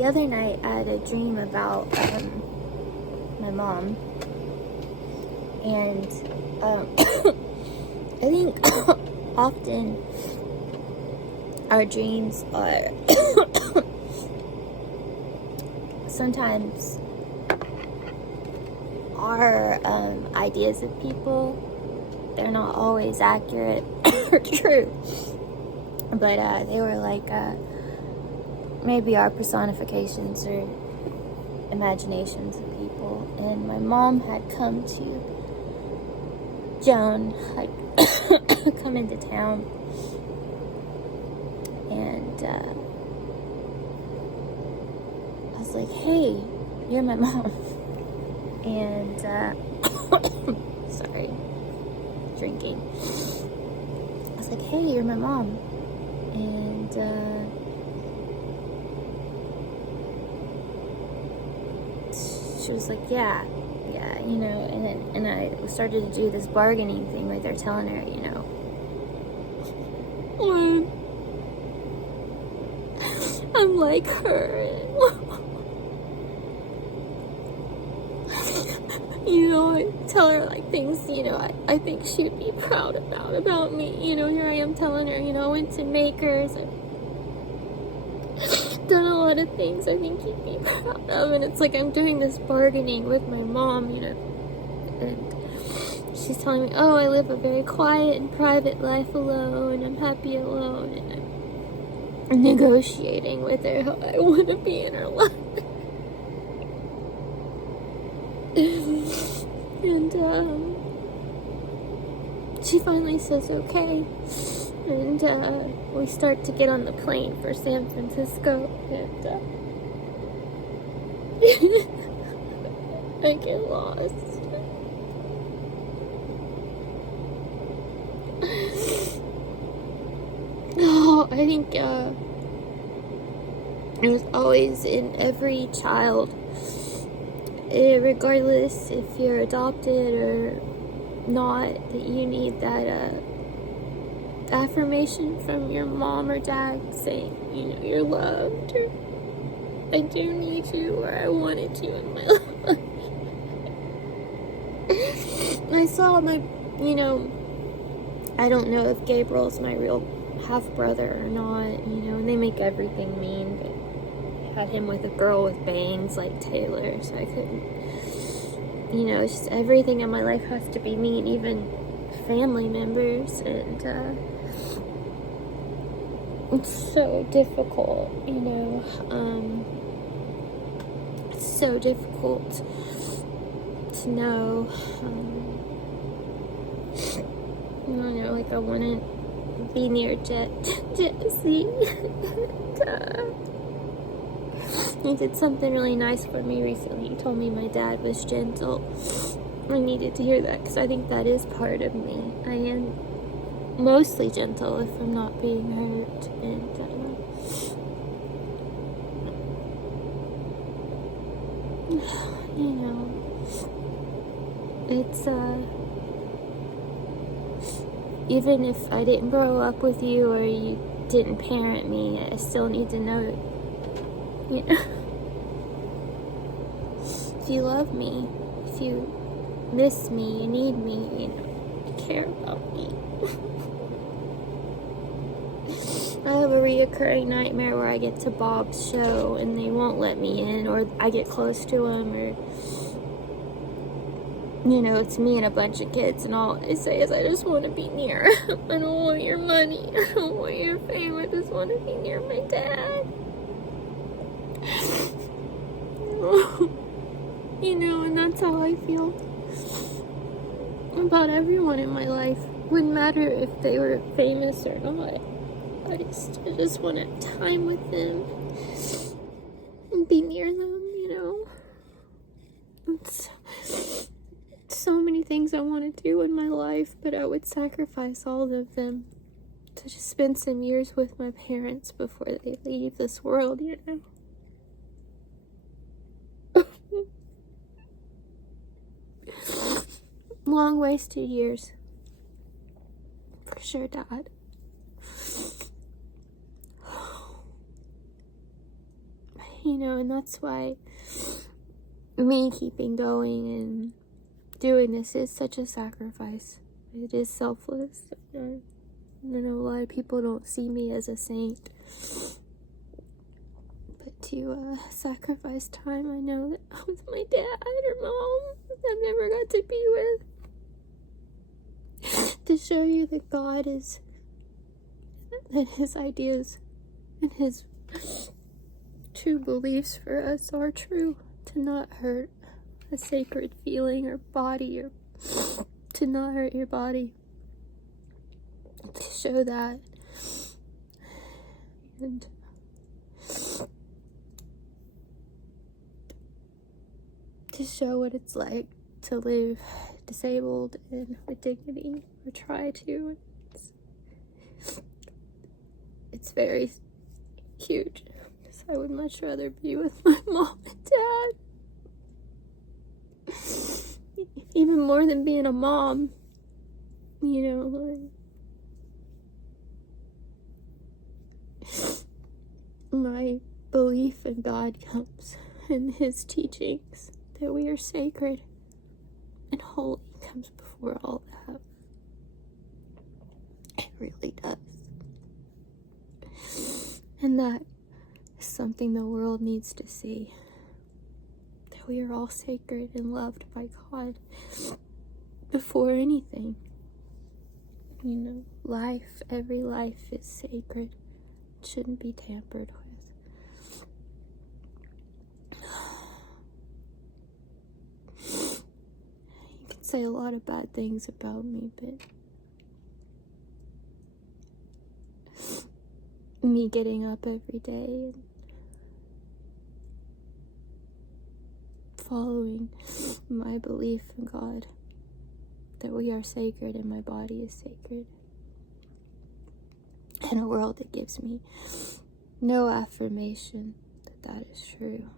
The other night I had a dream about my mom, and I think often our dreams are sometimes our ideas of people. They're not always accurate or true, but they were like maybe our personifications or imaginations of people. And my mom had come to Joan, had come into town, and I was like, hey, you're my mom. And sorry, drinking. I was like, hey, you're my mom. And she was like, yeah, you know. And I started to do this bargaining thing where they're telling her, you know, I'm like her. You know, I tell her like things, you know, I think she would be proud about me. You know, here I am telling her, you know, I went to Makers and done a lot of things I think you'd be proud of. And it's like I'm doing this bargaining with my mom, you know, and she's telling me, oh, I live a very quiet and private life alone, I'm happy alone, and I'm negotiating with her how I want to be in her life. And she finally says okay, and we start to get on the plane for San Francisco, and I get lost. Oh, I think it was always in every child, regardless if you're adopted or not, that you need that affirmation from your mom or dad saying, you know, you're loved, or I do need you, or I wanted you in my life. I saw my, you know, I don't know if Gabriel's my real half-brother or not, you know, and they make everything mean, but I had him with a girl with bangs like Taylor, so I couldn't, you know, it's just everything in my life has to be mean, even family members, and it's so difficult, you know, it's so difficult to know, you know, like I want to be near Jesse. He did something really nice for me recently. He told me my dad was gentle. I needed to hear that because I think that is part of me. I am mostly gentle if I'm not being hurt, and you know, it's even if I didn't grow up with you or you didn't parent me, I still need to know, you know, if you love me, if you miss me, you need me, you know, you care about me. I have a reoccurring nightmare where I get to Bob's show and they won't let me in, or I get close to him, or, you know, it's me and a bunch of kids, and all I say is I just want to be near. I don't want your money. I don't want your fame. I just want to be near my dad. You know, and that's how I feel about everyone in my life. Wouldn't matter if they were famous or not. I just want to have time with them and be near them, you know. It's so many things I want to do in my life, but I would sacrifice all of them to just spend some years with my parents before they leave this world, you know. Long wasted years. For sure, Dad. You and that's why me keeping going and doing this is such a sacrifice. It is selfless. I know a lot of people don't see me as a saint, but to sacrifice time I know that with my dad or mom I've never got to be with, to show you that God is, that his ideas and his true beliefs for us are true, to not hurt a sacred feeling or body, or to not hurt your body, to show that, and to show what it's like to live disabled and with dignity, or try to. It's very huge, because I would much rather be with my mom and dad, even more than being a mom, my belief in God comes in his teachings, that we are sacred and holy, comes before all that. It really does. And that is something the world needs to see, that we are all sacred and loved by God before anything. Life, every life is sacred. It shouldn't be tampered with. You can say a lot of bad things about me, but me getting up every day and following my belief in God, that we are sacred and my body is sacred, in a world that gives me no affirmation that that is true.